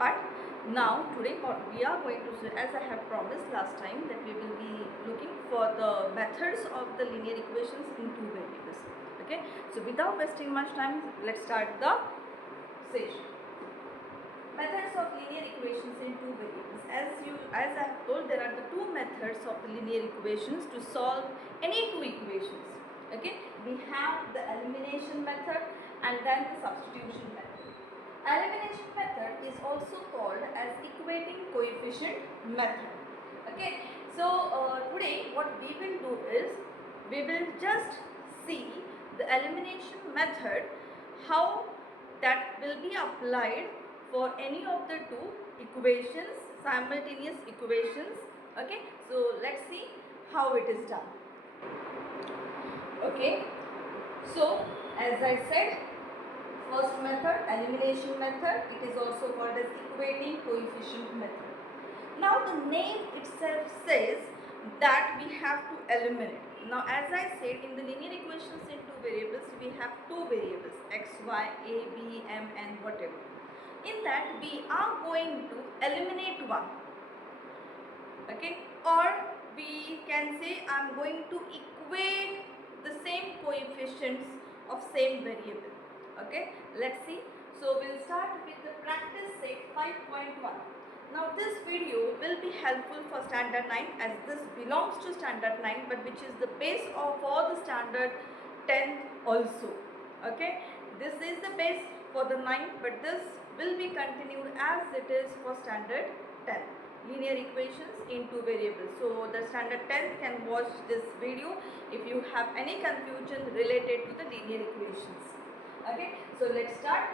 But now today what we are going to see, as I have promised last time, that we will be looking for the methods of the linear equations in two variables. Okay, so without wasting much time, let's start the session. Methods of linear equations in two variables. As I have told, there are the two methods of the linear equations to solve any two equations. Okay, we have the elimination method and then the substitution method. Elimination method is also called as equating coefficient method. Okay, so today what we will do is we will just see the elimination method, how that will be applied for any of the two equations, simultaneous equations. Okay, so let's see how it is done. Okay, so as I said, first method, elimination method, it is also called as equating coefficient method. Now the name itself says that we have to eliminate. Now as I said, in the linear equations in two variables, we have two variables x, y, a, b, m and whatever. In that we are going to eliminate one. Okay, or we can say I am going to equate the same coefficients of same variable. Okay, let's see. So we'll start with the practice set 5.1. Now this video will be helpful for standard 9, as this belongs to standard 9, but which is the base of all the standard 10th also. Okay, this is the base for the 9th, but this will be continued as it is for standard 10. Linear equations in two variables. So the standard 10th can watch this video if you have any confusion related to the linear equations. Okay, so let's start.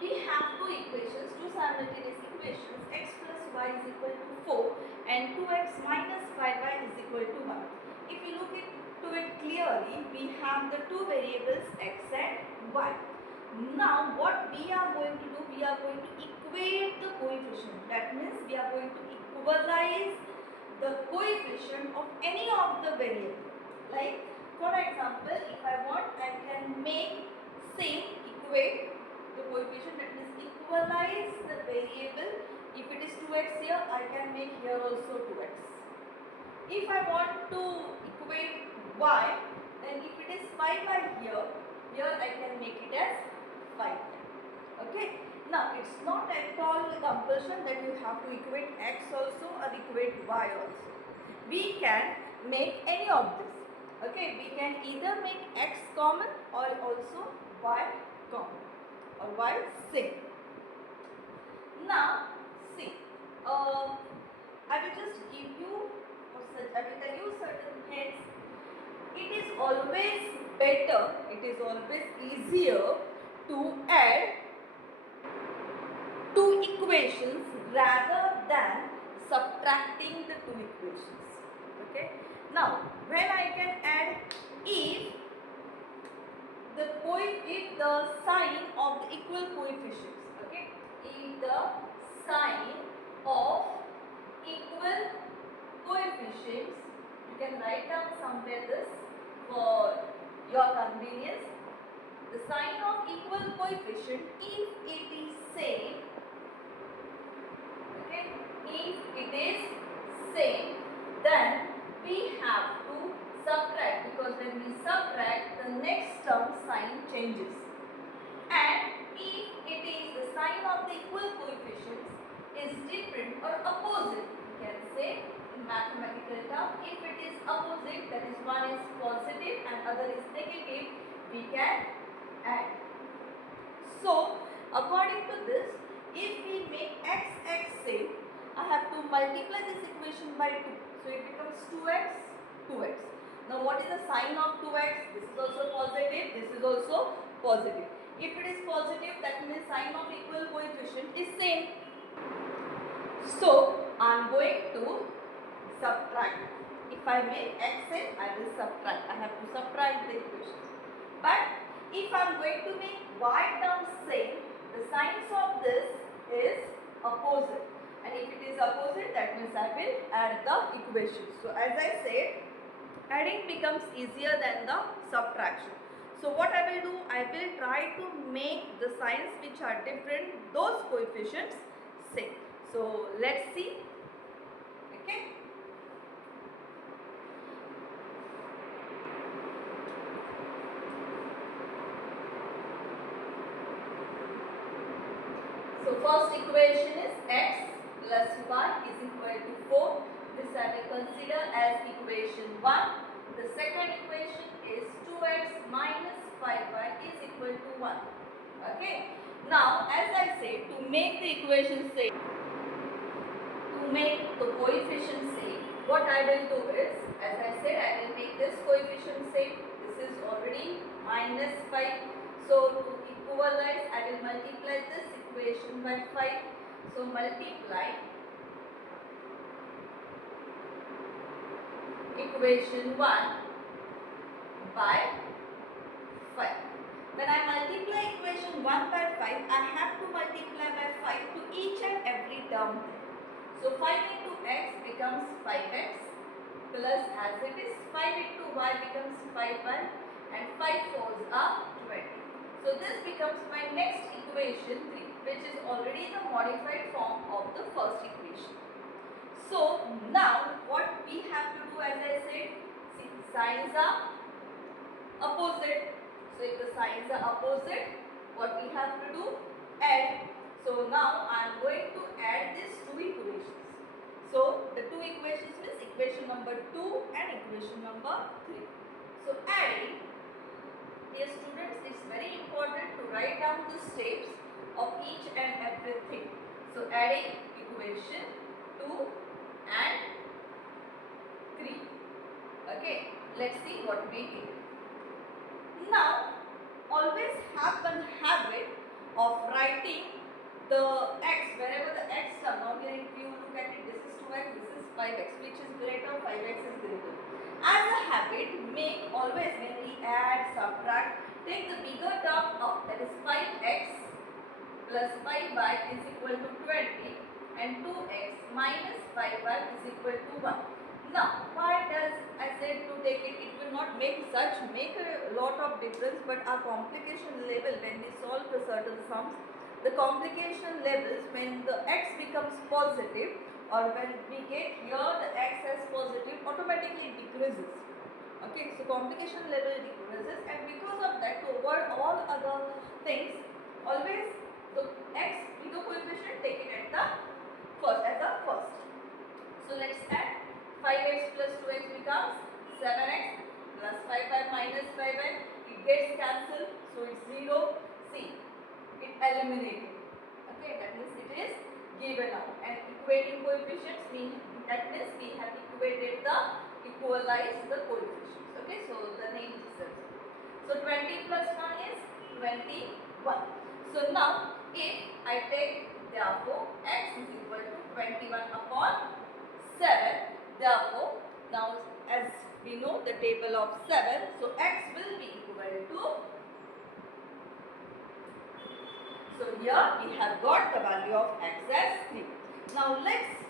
We have two equations, two simultaneous equations, x plus y is equal to 4 and 2x minus 5y is equal to 1. If you look into it clearly, we have the two variables x and y. Now what we are going to do, we are going to equate the coefficient. That means we are going to equalize the coefficient of any of the variables. Like for example, if I want, I can make same equate the coefficient, that means equalize the variable. If it is 2x here, I can make here also 2x. If I want to equate y, then if it is 5y here I can make it as 5. Okay. Now it's not at all compulsion that you have to equate x also or equate y also. We can make any of this. Okay, we can either make x common or also y common or y same. Now see, I will just give you, I will tell you certain hints. It is always better, it is always easier to add two equations rather than subtracting the two equations. Okay. Now when I can add, if the sign of the equal coefficients. Okay. If the sign of equal coefficients, you can write down somewhere this for your convenience. The sign of equal coefficient, if it is same, okay, if it is same, then we have to subtract, because when we subtract, the next term sign changes. And if it is the sign of the equal coefficients is different or opposite, we can say in mathematical term, if it is opposite, that is one is positive and other is negative, we can add. So according to this, if we make x same, I have to multiply this equation by 2. So it becomes 2x, 2x. Now what is the sign of 2x? This is also positive, this is also positive. If it is positive, that means sign of equal coefficient is same. So I am going to subtract. If I make x same, I will subtract. I have to subtract the equations. But if I am going to make y term same, the signs of this is opposite. And if it is opposite, that means I will add the equations. So as I said, adding becomes easier than the subtraction. So what I will do, I will try to make the signs which are different, those coefficients same. So let's see. Okay. So first equation is x plus y is equal to 4. This I will consider as equation 1. The second equation is 2x minus 5y is equal to 1. Okay. Now as I said, to make the equation same, to make the coefficient same, what I will do is, as I said, I will make this coefficient same. This is already minus 5. So to equalize, I will multiply this equation by 5. So multiply equation 1 by 5. When I multiply equation 1 by 5, I have to multiply by 5 to each and every term. So 5 into x becomes 5x plus, as it is, 5 into y becomes 5y and 5 4s are 20. So this becomes my next equation 3, which is already the modified form of the first equation. So now what we have to do, as I said, see, signs are opposite. So if the signs are opposite, what we have to do? Add. So now I am going to add these two equations. So the two equations is equation number 2 and equation number 3. So adding, dear students, it's very important to write down the steps of each and everything. So adding equation 2 and 3. Okay, let's see what we get. Now, always have one habit of writing the x, wherever the x term. Now here if you look at it, this is 2x, this is 5x, which is greater, 5x is greater. As a habit, make always, when we add, subtract, take the bigger term up, that is 5x plus 5y is equal to 20 and 2x minus 5y is equal to 1. Now, why does I said to take it? It will not make a lot of difference, but our complication level, when we solve the certain sums, the complication levels, when the x becomes positive or when we get here the x as positive, automatically decreases. Okay, so complication level decreases, and because of that, to avoid all other things, always the x bigger coefficient, take it at the first, as the first. So let's add. 5x plus 2x becomes 7x plus 5y minus 5y. It gets cancelled, so it's 0. See, it eliminated. Okay, that means it is given out. And equating coefficients mean, that means we have equated equalized the coefficients. Okay, so the name is itself. So 20 plus 1 is 21. So now if I take, therefore x is equal to 21 upon 7. Therefore, now as we know the table of 7, so x will be equal to, so here we have got the value of x as 3. Now let's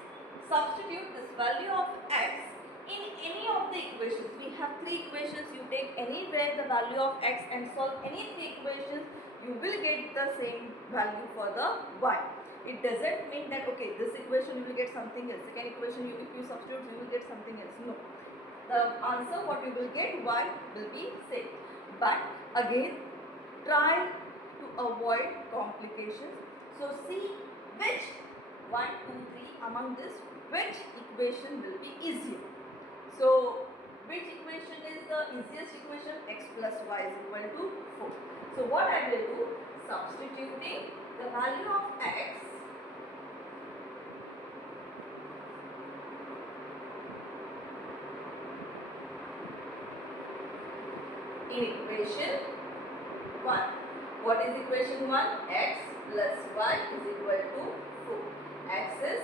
substitute this value of x in any of the equations. We have 3 equations. You take anywhere the value of x and solve any 3 equations, you will get the same value for the y. It doesn't mean that, okay, this equation you will get something else, second equation if you substitute you will get something else. No. The answer what you will get, y will be same. But again, try to avoid complications. So see which 1, 2, 3 among this, which equation will be easier. So which equation is the easiest equation? X plus y is equal to 4. So what I will do, substituting the value of x in equation 1. What is equation 1? X plus y is equal to 4. X is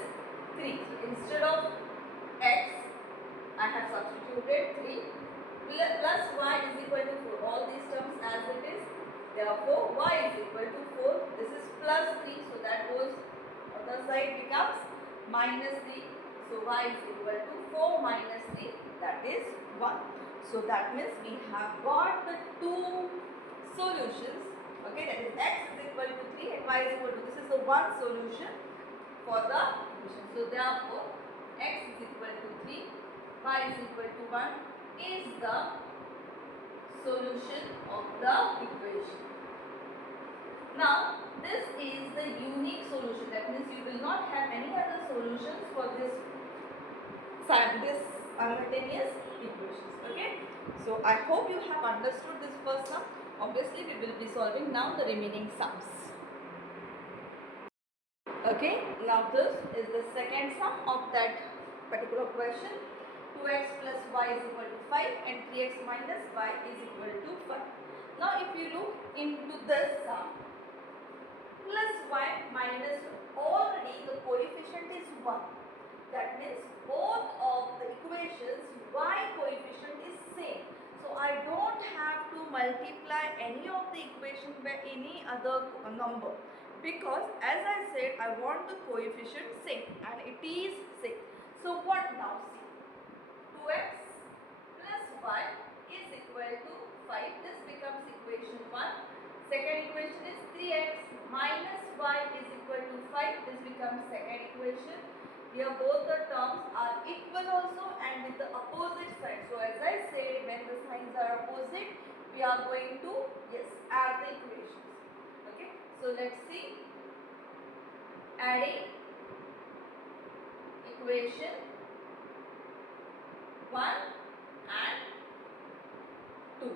3. So instead of x, I have substituted 3 plus y is equal to 4. All these terms as it is. Therefore, y is equal to 4. This is plus 3. So that goes, other side becomes minus 3. So y is equal to 4 minus 3. That is 1. So that means we have got the two solutions. Okay, that is x is equal to 3 and y is equal to, this is the one solution for the equation. So therefore x is equal to 3, y is equal to 1 is the solution of the equation. Now this is the unique solution, that means you will not have any other solutions for this simultaneous equations. Okay, so I hope you have understood this first sum. Obviously we will be solving now the remaining sums. Okay, now this is the second sum of that particular question. 2x plus y is equal to 5 and 3x minus y is equal to 5. Now if you look into this sum, plus y minus, already the coefficient is 1. That means both of the equations y coefficient is same. So I don't have to multiply any of the equation by any other number, because as I said I want the coefficient same and it is same. So what now, see, 2x plus y is equal to 5. This becomes equation 1. Second equation is 3x minus y is equal to 5. This becomes second equation. Here both the terms are equal also and with the opposite side. So as I said, when the signs are opposite, we are going to, yes, add the equations. Okay. So let's see. Adding equation 1 and 2.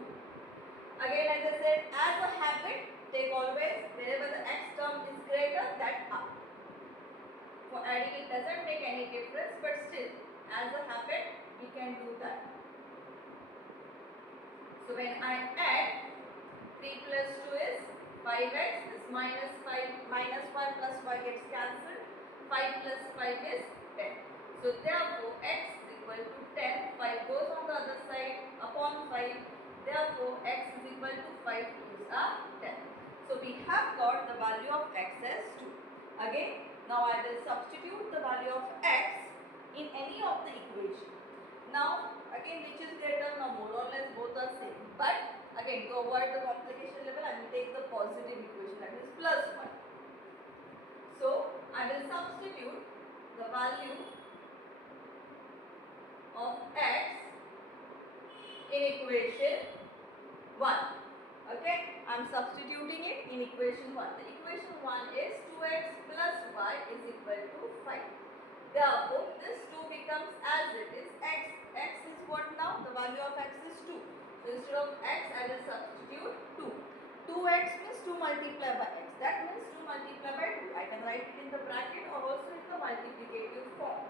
Again, as I said, as a habit, take always wherever the x term is greater, that up. For adding it doesn't make any difference, but still, as a habit, we can do that. So when I add 3 plus 2 is 5x, this minus 5 plus y gets cancelled. 5 plus 5 is 10. So therefore, x is equal to 10. 5 goes on the other side upon 5. Therefore, x is equal to 5 2's are 10. So we have got the value of x as 2. Again, now I will substitute the value of x in any of the equation. Now again, which is greater? Now more or less both are same. But again, to avoid the complication level, I will take the positive equation, that is plus 1. So I will substitute the value of x in equation 1. Okay, I am substituting it in equation 1. The equation 1 is 2x plus y is equal to 5. Therefore, this 2 becomes as it is x. X is what now? The value of x is 2. So instead of x, I will substitute 2. 2x means 2 multiplied by x. That means 2 multiplied by 2. I can write it in the bracket or also in the multiplicative form.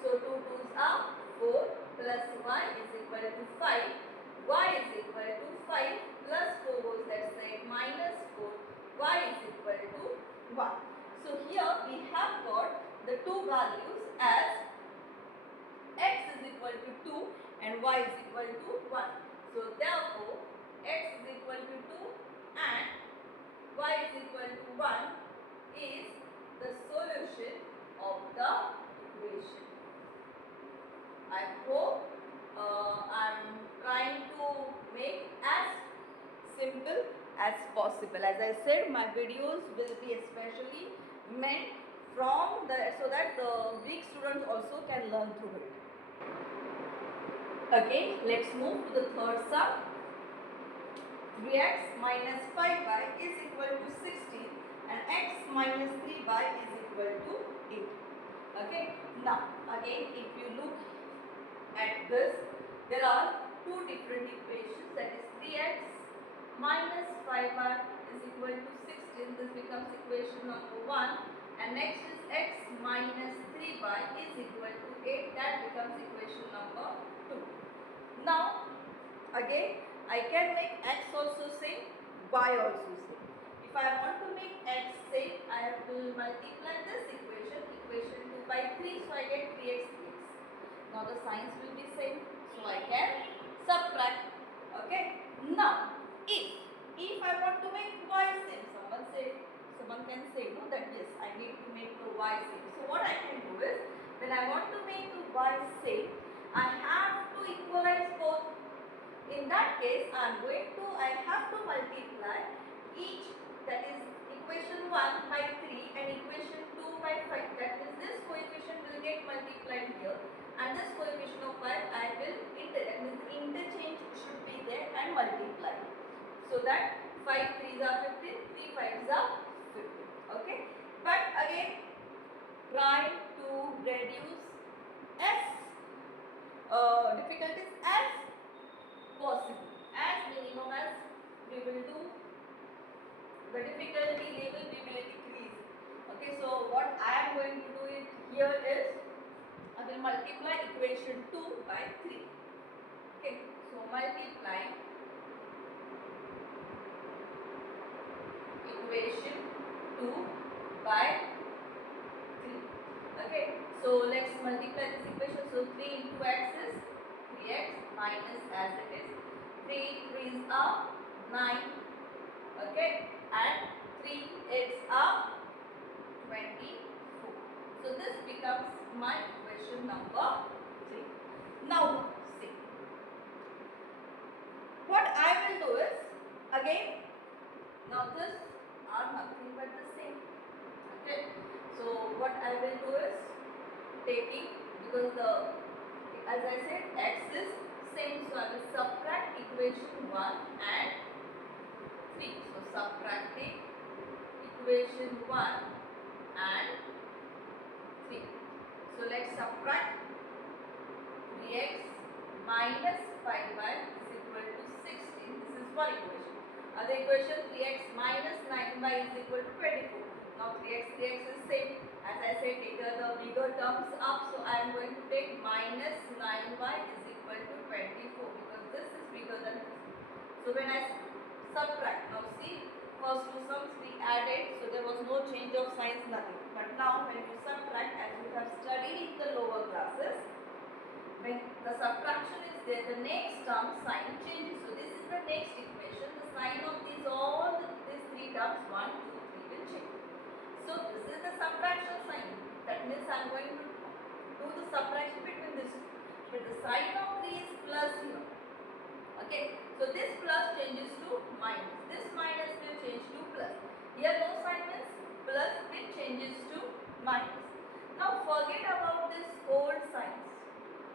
So 2 2's are 4 plus y is equal to 5. Y is equal to 5 plus 4 goes that side minus 4. Y is equal to 1. So here we have got the two values as x is equal to 2 and y is equal to 1. So therefore, x is equal to 2 and y is equal to 1 is the solution of the equation. I hope I am trying to make as simple as possible. As I said, my videos will be especially meant from the, so that the weak students also can learn through it. Okay, let's move to the third sum. 3x minus 5y is equal to 16 and x minus 3y is equal to 8. Okay, now again if you look at this, there are two different equations, that is 3x minus 5y is equal to 16. This becomes equation number 1, and next is x minus 3y is equal to 8. That becomes equation number 2. Now again I can make x also same, y also same. If I want to make x same, I have to multiply this equation 2 by 3, so I get 3x dx. Now the signs will be same, so I can subtract. Okay. Now if I want to make y same, someone can say no, that yes, I need to make the y same. So what I can do is, when I want to make the y same, I have to equalize both. In that case, I have to multiply each, that is equation 1 by 3 and equation 2 by 5. That means this coefficient will get multiplied here and this coefficient of 5 I will that means interchange should be there and multiply. So that 5 3s are 15, 3 5s are 15. Okay. But again, try to reduce as difficulties as possible, as minimum as we will do. The difficulty level we will increase. Okay, so what I am going to do it here is I will multiply equation 2 by 3. Okay, so multiplying equation 2 by 3. Okay, so let's multiply this equation. So 3 into x is 3x minus as it is 3 3s are 9. Okay, and 3 8s are 24. So this becomes my equation number 3. Now see, what I will do is, again, now this are nothing but the same. Okay, so what I will do is taking, because as I said x is same, so I will subtract equation 1 and 3. So subtracting equation 1 and 3. So let's subtract 3x minus 5y is equal to 16. This is one equation. Other equation, 3x minus 9y is equal to 24. Now 3x is same. As I said, take the bigger terms up. So I am going to take minus 9y is equal to 24 because this is bigger than this. So when I subtract, now see, first two sums we added, so there was no change of signs, nothing. But now when you subtract, as you have studied in the lower classes, when the subtraction is there, the next term sign changes. So this is the next equation. The sign of these these three terms 1, 2, 3 will change. So this is the subtraction sign. That means I am going to do the subtraction between this two. But the sign of 3 is plus here. Okay, so this plus changes to minus. This minus will change to plus. Here no sign means plus, which changes to minus. Now forget about this old signs.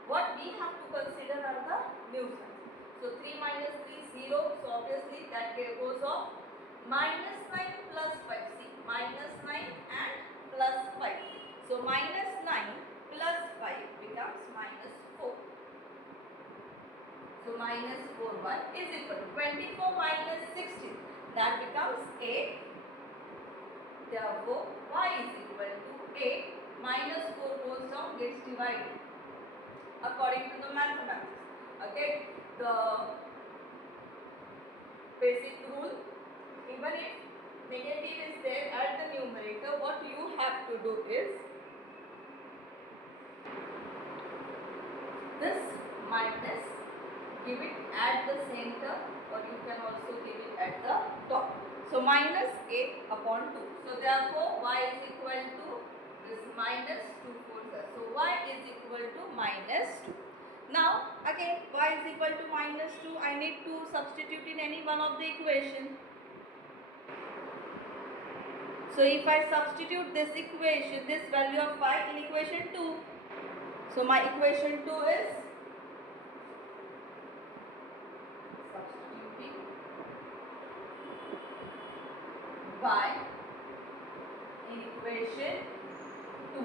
What we have to consider are the new signs. So 3 minus 3 0. So obviously that goes off. Minus 9 plus 5. See, minus 9 and plus 5. So minus 9 plus 5 becomes minus 4. So minus 4y is equal to 24 minus 16. That becomes 8. Therefore, y is equal to 8. Minus 4 goes down, gets divided according to the mathematics. Okay, the basic rule, even if negative is there at the numerator, what you have to do is this minus, give it at the center, or you can also give it at the top. So minus 8 upon 2. So therefore y is equal to this minus 2 4. So y is equal to minus 2. Now again y is equal to minus 2. I need to substitute in any one of the equation. So if I substitute this equation, this value of y in equation 2. So my equation 2 is substituting y in equation 2,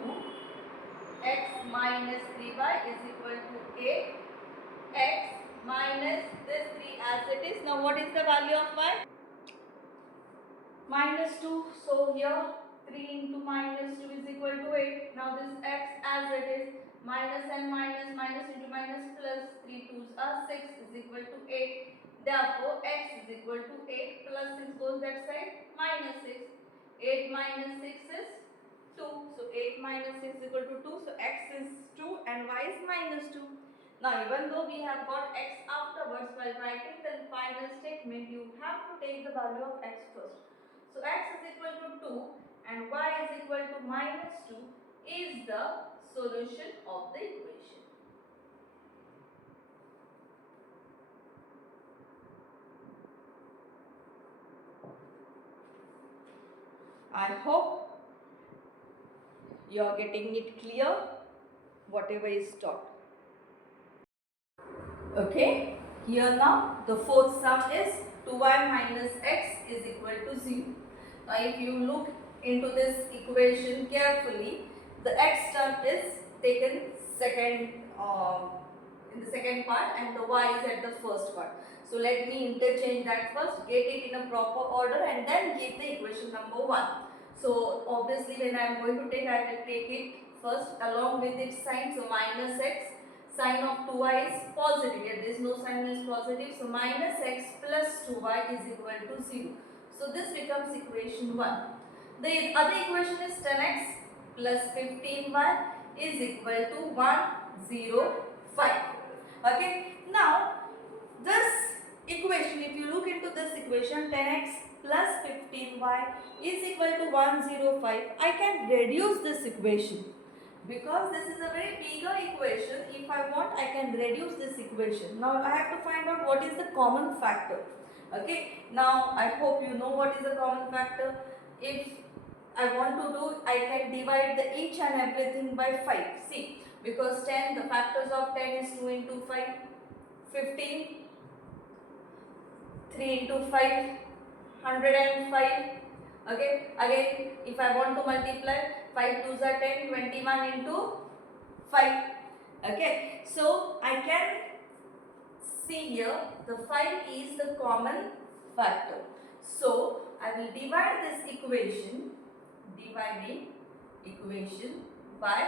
x minus 3y is equal to 8, x minus this 3 as it is. Now what is the value of y? Minus 2. So here 3 into minus 2 is equal to 8. Now this x as it is, minus and minus, minus into minus plus, 3 2s are 6 is equal to 8. Therefore x is equal to 8 plus 6 goes that side, minus 6. 8 minus 6 is 2. So 8 minus 6 is equal to 2. So x is 2 and y is minus 2. Now even though we have got x afterwards, while writing the final statement, you have to take the value of x first. So x is equal to 2 and y is equal to minus 2 is the solution of the equation. I hope you are getting it clear, whatever is taught. Okay, here now the fourth sum is 2y minus x is equal to 0. Now if you look into this equation carefully, the x term is taken second in the second part and the y is at the first part. So let me interchange that first, get it in a proper order and then give the equation number 1. So obviously when I am going to take, I will take it first along with its sign. So minus x, sign of 2y is positive. Here there is no sign is positive. So minus x plus 2y is equal to 0. So this becomes equation 1. The other equation is 10x plus 15y is equal to 105. Okay. Now this equation, if you look into this equation, 10x plus 15y is equal to 105. I can reduce this equation because this is a very bigger equation. If I want, I can reduce this equation. Now I have to find out what is the common factor. Okay. Now I hope you know what is the common factor. If I want to do, I can divide the each and everything by 5. See, because 10, the factors of 10 is 2 into 5, 15, 3 into 5, 105. Okay, again if I want to multiply, 5 2s are 10, 21 into 5. Okay, so I can see here the 5 is the common factor. So I will divide this equation, dividing equation by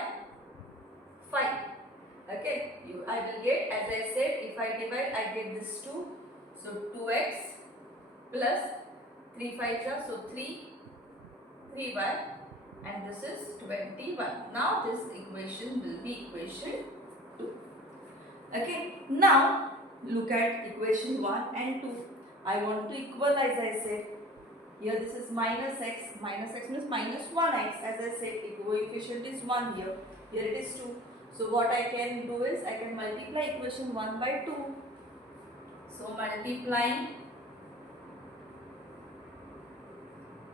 5. Okay, I will get, as I said, if I divide, I get this 2. So 2x plus 3 5s are, so 3y, and this is 21. Now this equation will be equation 2. Okay, now look at equation 1 and 2. I want to equalize, I said. Here this is minus x means minus 1x. As I said, coefficient is 1 here. Here it is 2. So what I can do is, I can multiply equation 1 by 2. So multiplying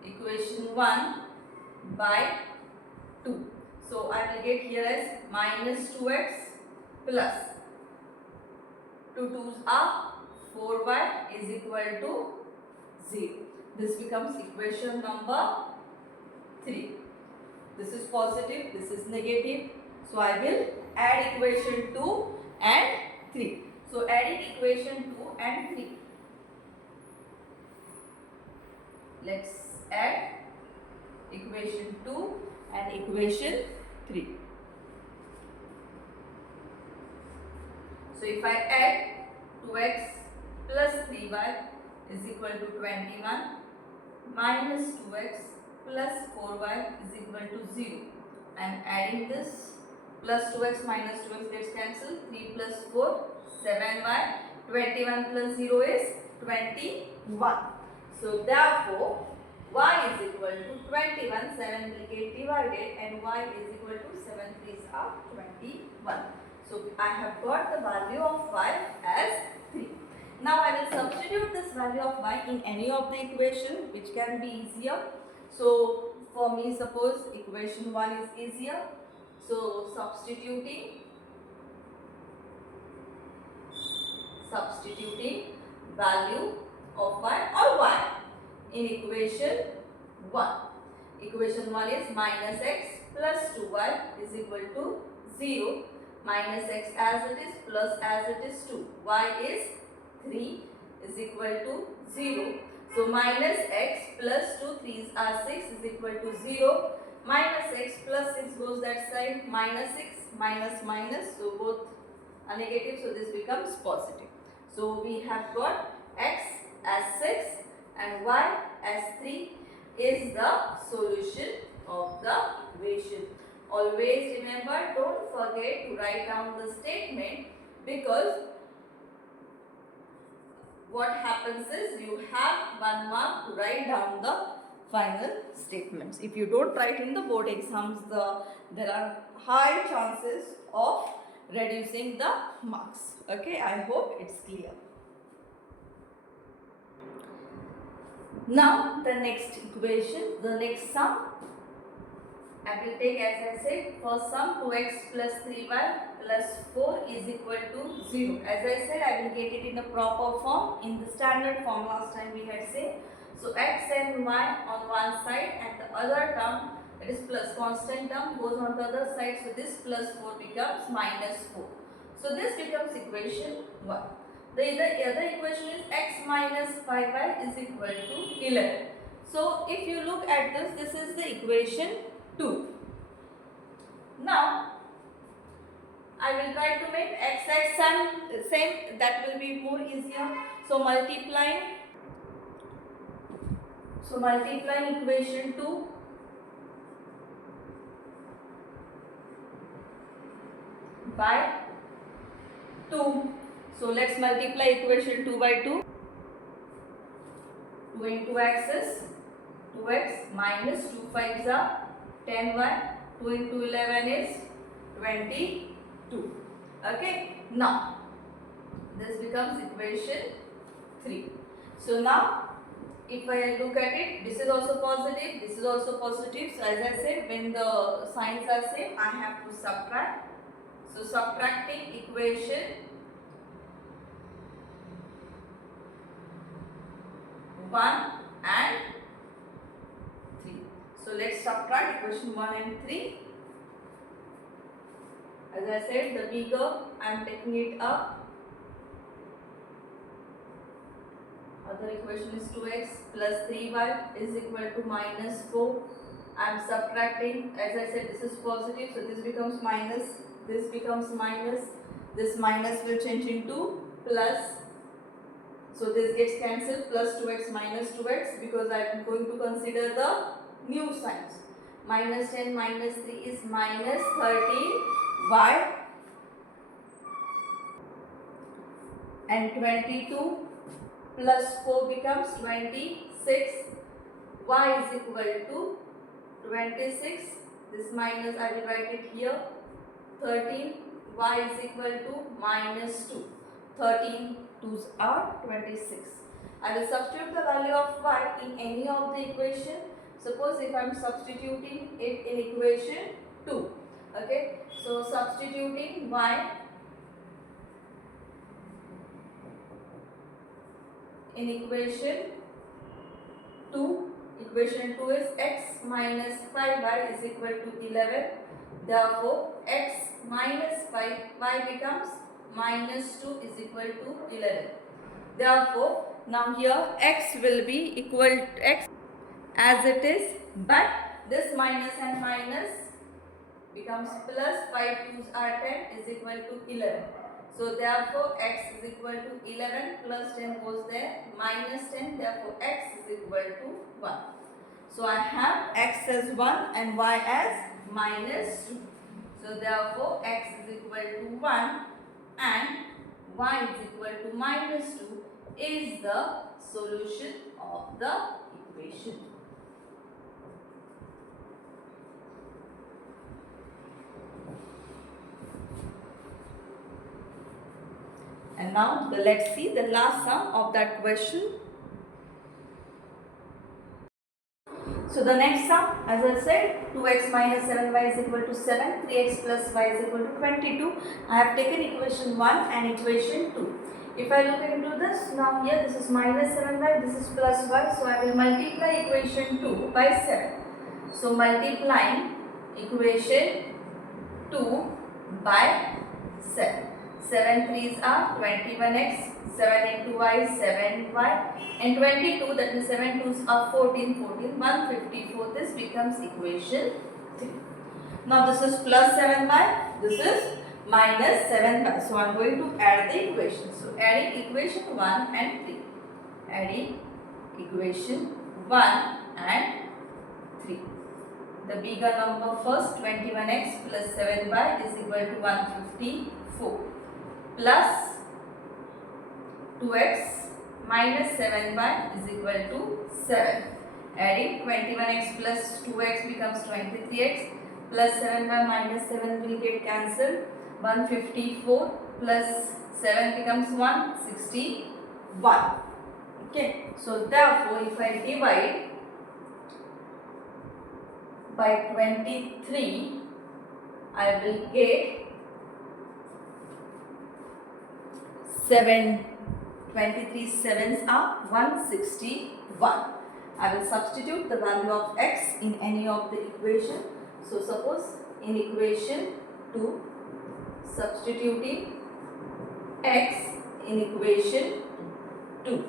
equation 1 by 2. So I will get here as minus 2x plus 2 2s are 4y is equal to 0. This becomes equation number 3. This is positive, this is negative. So I will add equation 2 and 3. So adding equation 2 and 3. Let's add equation 2 and equation 3. So if I add 2x plus 3y is equal to 21 minus 2x plus 4y is equal to 0. I am adding this, plus 2x minus 2x gets cancelled, 3 plus 4, 7y, 21 plus 0 is 21. So therefore, y is equal to 21, 7 will get divided and y is equal to 7 3s are 21. So I have got the value of y as 3. Now I will substitute this value of y in any of the equation which can be easier. So for me, suppose equation 1 is easier. So substituting value of y or y in equation 1. Equation 1 is minus x plus 2y is equal to 0. Minus x as it is plus as it is 2. Y is 3 is equal to 0. So minus x plus 2, 3s are 6 is equal to 0. Minus x plus 6 goes that side, minus 6 minus minus, so both are negative, so this becomes positive. So we have got x as 6 and y as 3 is the solution of the equation. Always remember, don't forget to write down the statement, because what happens is you have 1 mark to write down the final statements. If you don't write in the board exams, there are high chances of reducing the marks. Okay, I hope it's clear. Now the next equation, the next sum, I will take, as I said, first sum 2x plus 3y plus 4 is equal to 0. As I said, I will get it in a proper form, in the standard form last time we had said. So x and y on one side and the other term, that is plus constant term, goes on the other side. So this plus 4 becomes minus 4. So this becomes equation 1. The other equation is x minus 5y is equal to 11. So if you look at this, this is the equation 2. Now I will try to make x same, that will be more easier. So multiplying equation 2 by 2. So let's multiply equation 2 by 2. 2 into x is 2x minus 2 5s are 10y. 2 into 11 is 22. Okay. Now this becomes equation 3. So now if I look at it, this is also positive, this is also positive. So as I said, when the signs are same, I have to subtract. So subtracting equation 1 and 3. So let's subtract equation 1 and 3. As I said, the bigger I am taking it up. Other equation is 2x plus 3y is equal to minus 4. I am subtracting, as I said, this is positive, so this becomes minus, this becomes minus, this minus will change into plus. So this gets cancelled, plus 2x minus 2x, because I am going to consider the new signs. Minus 10 minus 3 is minus 13y and 22 plus 4 becomes 26. Y is equal to 26. This minus I will write it here. 13. Y is equal to minus 2. 13 2s are 26. I will substitute the value of y in any of the equation. Suppose if I am substituting it in equation 2. Okay. So substituting y in equation 2. Equation 2 is x minus 5y is equal to 11. Therefore, x minus 5y becomes minus 2 is equal to 11. Therefore, now here x will be equal to x as it is, but this minus and minus becomes plus. 5 2s are 10 is equal to 11. So therefore x is equal to 11 plus 10 goes there, minus 10, therefore x is equal to 1. So I have x as 1 and y as minus 2. So therefore x is equal to 1 and y is equal to minus 2 is the solution of the equation. And now let's see the last sum of that question. So the next sum, as I said, 2x minus 7y is equal to 7, 3x plus y is equal to 22. I have taken equation 1 and equation 2. If I look into this, now here this is minus 7y, this is plus y. So I will multiply equation 2 by 7. So multiplying equation 2 by 7. 7 3s are 21x, 7 into y is 7y, and 22, that means 7 2s are 14, 154. This becomes equation 3. Now this is plus 7y, this is minus 7y. So I am going to add the equation. So adding equation 1 and 3. Adding equation 1 and 3. The bigger number first, 21x plus 7y is equal to 154. Plus 2x minus 7y is equal to 7. Adding 21x plus 2x becomes 23x, plus 7y minus 7 will get cancelled. 154 plus 7 becomes 161. Okay, so therefore if I divide by 23, I will get 7. 23 sevens are 161. I will substitute the value of x in any of the equation. So suppose in equation 2, substituting x in equation 2.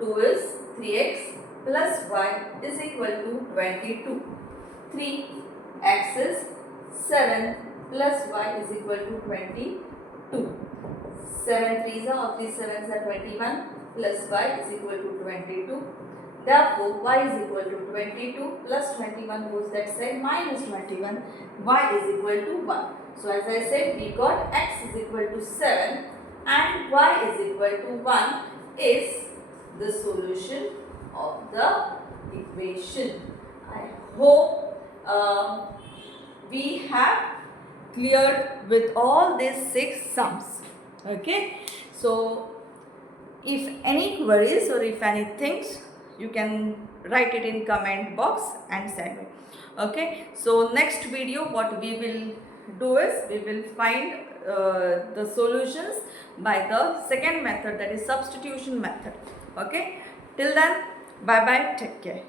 2 is 3x plus y is equal to 22. 3x is 7 plus y is equal to 22. 7 3s are 3 7s are 21 plus y is equal to 22. Therefore, y is equal to 22 plus 21 goes that side minus 21. Y is equal to 1. So, as I said, we got x is equal to 7 and y is equal to 1 is the solution of the equation. I hope we have cleared with all these 6 sums. Okay, so if any queries or if any things, you can write it in comment box and send me. Okay, so next video what we will do is we will find the solutions by the second method, that is substitution method. Okay, till then, bye bye, take care.